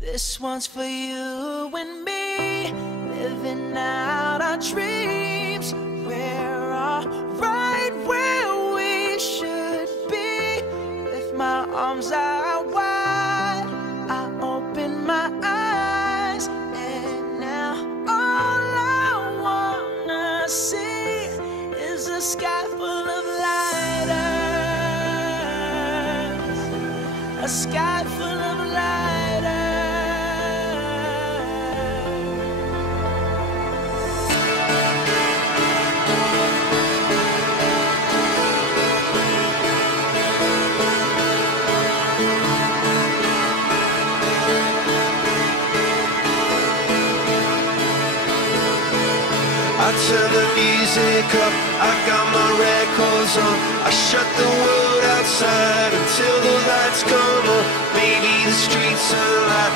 This one's for you and me, living out our dreams. We're all right where we should be. With my arms out wide, I open my eyes, and now all I wanna see is a sky full of lighters, a sky full of lighters. I turn the music up, I got my records on. I shut the world outside until the lights come on. Maybe the streets are alive.